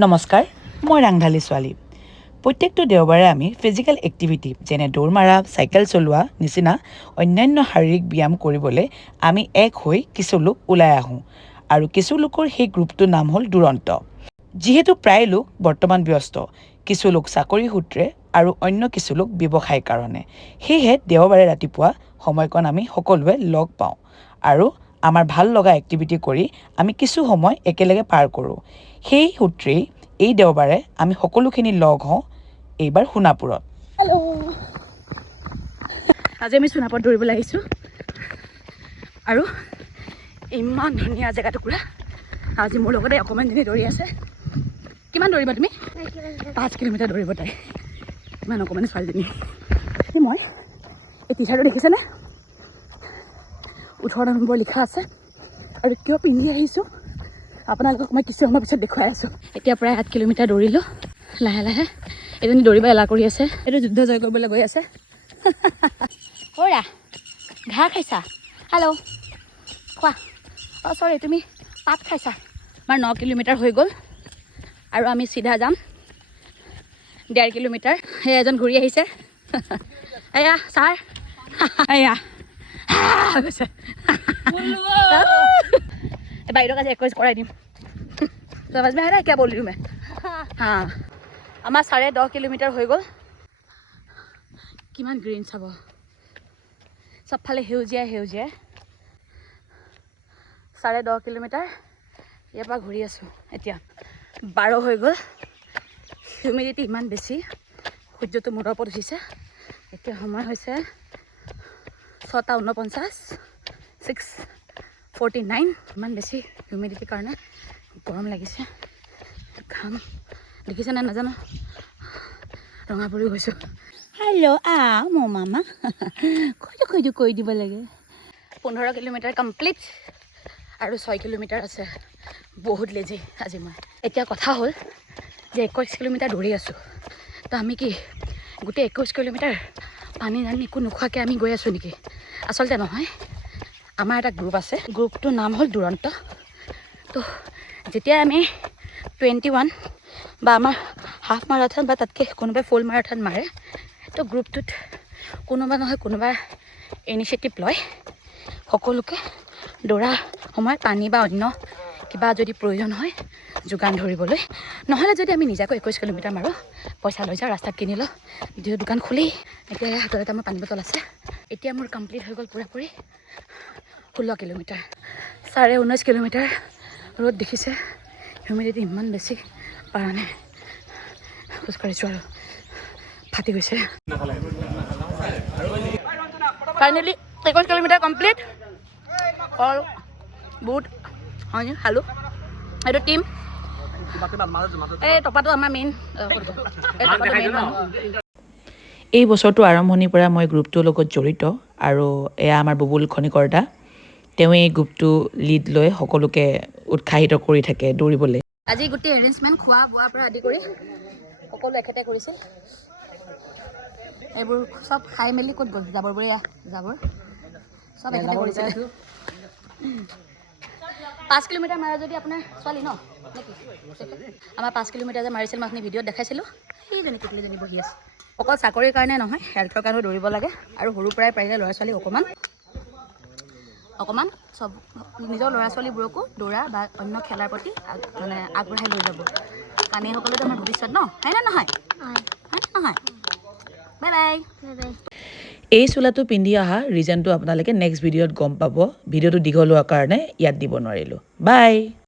নমস্কাৰ, মই ৰাংঢালী ছোৱালী। প্ৰত্যেকটো দেওবাৰে আমি ফিজিকেল এক্টিভিটি যেনে দৌৰ মাৰা, চাইকেল চলোৱা নিচিনা অন্যান্য শাৰীৰিক ব্যায়াম কৰিবলৈ আমি এক হৈ কিছু লোক ওলাই আহোঁ আৰু কিছু লোকৰ সেই গ্ৰুপটোৰ নাম হ'ল দুৰন্ত। যিহেতু প্ৰায় লোক বৰ্তমান ব্যস্ত, কিছু লোক চাকৰি সূত্ৰে আৰু অন্য কিছু লোক ব্যৱসায়ৰ কাৰণে, সেয়েহে দেওবাৰে ৰাতিপুৱা সময়কণ আমি সকলোৱে লগ পাওঁ আৰু আমাৰ ভাল লগা এক্টিভিটি কৰি আমি কিছু সময় একেলগে পাৰ কৰোঁ। সেই সূত্ৰেই এই দেওবাৰে আমি সকলোখিনি লগ হওঁ এইবাৰ সোণাপুৰত। হেল্ল', আজি আমি সোণাপুৰত দৌৰিবলৈ আহিছোঁ আৰু ইমান ধুনীয়া জেগা টুকুৰা। আজি মোৰ লগতে অকণমান দিনে দৌৰি আছে। কিমান দৌৰিবা তুমি? 5 কিলোমিটাৰ দৌৰিব তাই, ইমান অকণমানি ছোৱালীজনী। মই এই টি চাৰ্টটো দেখিছেনে? 18 নম্বৰ লিখা আছে আৰু কিয় পিন্ধি আহিছোঁ আপোনালোকক মই কিছু সময় পিছত দেখুৱাই আছোঁ। এতিয়া প্ৰায় 8 কিলোমিটাৰ দৌৰিলোঁ। লাহে লাহে এজনী দৌৰিব এলাহ কৰি আছে, এইটো যুদ্ধ জয় কৰিবলৈ গৈ আছে। অ'ৰা ঘাঁহ খাইছা? হেল্ল', খোৱা। অঁ চৰি, তুমি পাত খাইছা? আমাৰ 9 কিলোমিটাৰ হৈ গ'ল আৰু আমি চিধা যাম 1.5 কিলোমিটাৰ। সেই এজন ঘূৰি আহিছে, এয়া ছাৰ, এয়া গৈছে। বাইদেউক আজি 21 কৰাই দিম। समझ में आ रहा है क्या बोल रही हूँ मैं? हाँ, আমাৰ 10.5 কিলোমিটাৰ হৈ গ'ল। কিমান গ্ৰীণ চাব, চবফালে সেউজীয়াই সেউজীয়াই। 10.5 কিলোমিটাৰ ইয়াৰ পৰা ঘূৰি আছোঁ। এতিয়া 12 হৈ গ'ল। হিউমিডিটি ইমান বেছি, সূৰ্যটো মূৰৰ ওপৰত উঠিছে। এতিয়া সময় হৈছে 6:49, 6:49। ইমান বেছি হিউমিডিটিৰ কাৰণে গৰম লাগিছে, ঘাম দেখিছেনে নাজানো, ৰঙা পৰি গৈছোঁ। হেল্ল' মোৰ মামা কৈ দিব লাগে। 15 কিলোমিটাৰ কমপ্লিট আৰু 6 কিলোমিটাৰ আছে। বহুত লেজি আজি মই। এতিয়া কথা হ'ল যে 21 কিলোমিটাৰ দৌৰি আছোঁ, তো আমি কি গোটেই 21 কিলোমিটাৰ পানী জানি একো নোখোৱাকৈ আমি গৈ আছোঁ নেকি? আচলতে নহয়, আমাৰ এটা গ্ৰুপ আছে, গ্ৰুপটোৰ নাম হ'ল দুৰন্ত। তো যেতিয়া আমি 21 বা আমাৰ হাফ মাৰাথন বা তাতকৈ কোনোবাই ফুল মাৰাথন মাৰে, তো গ্ৰুপটোত কোনোবা নহয় কোনোবা ইনিচিয়েটিভ লয় সকলোকে দৌৰা সময়ত পানী বা অন্য কিবা যদি প্ৰয়োজন হয় যোগান ধৰিবলৈ। নহ'লে যদি আমি নিজাকৈ 21 কিলোমিটাৰ মাৰোঁ, পইচা লৈ যাওঁ, ৰাস্তাত কিনি লওঁ, যিহেতু দোকান খুলি। এতিয়া হাতত এটা মোৰ পানী বটল আছে। এতিয়া মোৰ কমপ্লিট হৈ গ'ল পুৰাপুৰি 16 কিলোমিটাৰ। 19.5 কিলোমিটাৰ ৰ'দ দেখিছে, হিউমিডিটি ইমান বেছি, পৰা নাই, খোজকাঢ়িছোঁ আৰু ফাটি গৈছে। Finally 21 kilometre complete. কল বুট হয় খালোঁ। এইটো টিম, এই টপাটো আমাৰ মেইন। এই বছৰটো আৰম্ভণিৰ পৰা মই গ্ৰুপটোৰ লগত জড়িত আৰু এয়া আমাৰ বুবুল খনিকৰ্তা। তেওঁ এই গ্ৰুপটো লিড লৈ সকলোকে উৎসাহিত কৰি থাকে দৌৰিবলৈ। আজি গোটেই এৰেঞ্জমেণ্ট খোৱা বোৱাৰ পৰা আদি কৰি সকলো এখেতে কৰিছিল। এইবোৰ চব খাই মেলি ক'ত গ'ল জাবৰবোৰ? এয়া জাবৰ চব এখেতে কৰিছিলে। 5 কিলোমিটাৰ মাৰা যদি আপোনাৰ ছোৱালী ন নেকি? আমাৰ 5 কিলোমিটাৰ যে মাৰিছিল, মই আপুনি ভিডিঅ'ত দেখাইছিলোঁ। সেইজনী কেটলিজনী বহি আছে। অকল চাকৰিৰ কাৰণে নহয়, হেল্থৰ কাৰণেও দৌৰিব লাগে। আৰু সৰুৰ পৰাই পাৰিলে ল'ৰা ছোৱালীক অকণমান চব নিজৰ ল'ৰা ছোৱালীবোৰকো দৌৰা বা অন্য খেলাৰ প্ৰতি মানে আগবঢ়াই লৈ যাব। কাৰণ এইসকলেতো আমাৰ ভৱিষ্যত ন, হয়নে নহয়? নহয়। Bye bye. এই চোলাটো পিন্ধি অহা ৰিজনটো আপোনালোকে নেক্সট ভিডিঅ'ত গম পাব। ভিডিঅ'টো দীঘল হোৱাৰ কাৰণে ইয়াত দিব নোৱাৰিলোঁ। বাই।